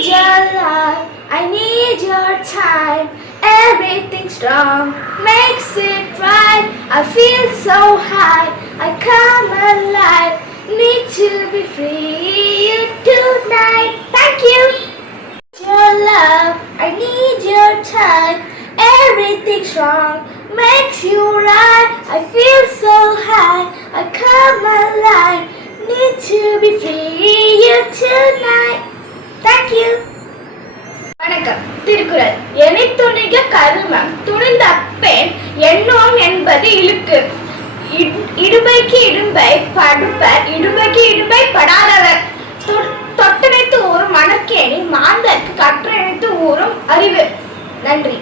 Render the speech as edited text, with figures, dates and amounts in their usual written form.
need your love, I need your time. Everything's wrong makes it right. I feel so high, I come alive. Need to be free tonight. Thank you. Your love, I need your time. Everything's wrong makes you right. I feel so high, I come alive. Need to be free tonight. Thank you. வணக்கம். திருக்குறள். எனை துணிக கருமம் துணிந்த அப்பெண் எண்ணோம் என்பது இழுக்கு. இடும்பைக்கு இடும்பை படுப்பர், இடும்பைக்கு இடும்பை படாதவர். தொட்டனைத்து ஊறும் மணற்கேணி மாந்தர்க்கு கற்றனைத்து ஊறும் அறிவு. நன்றி.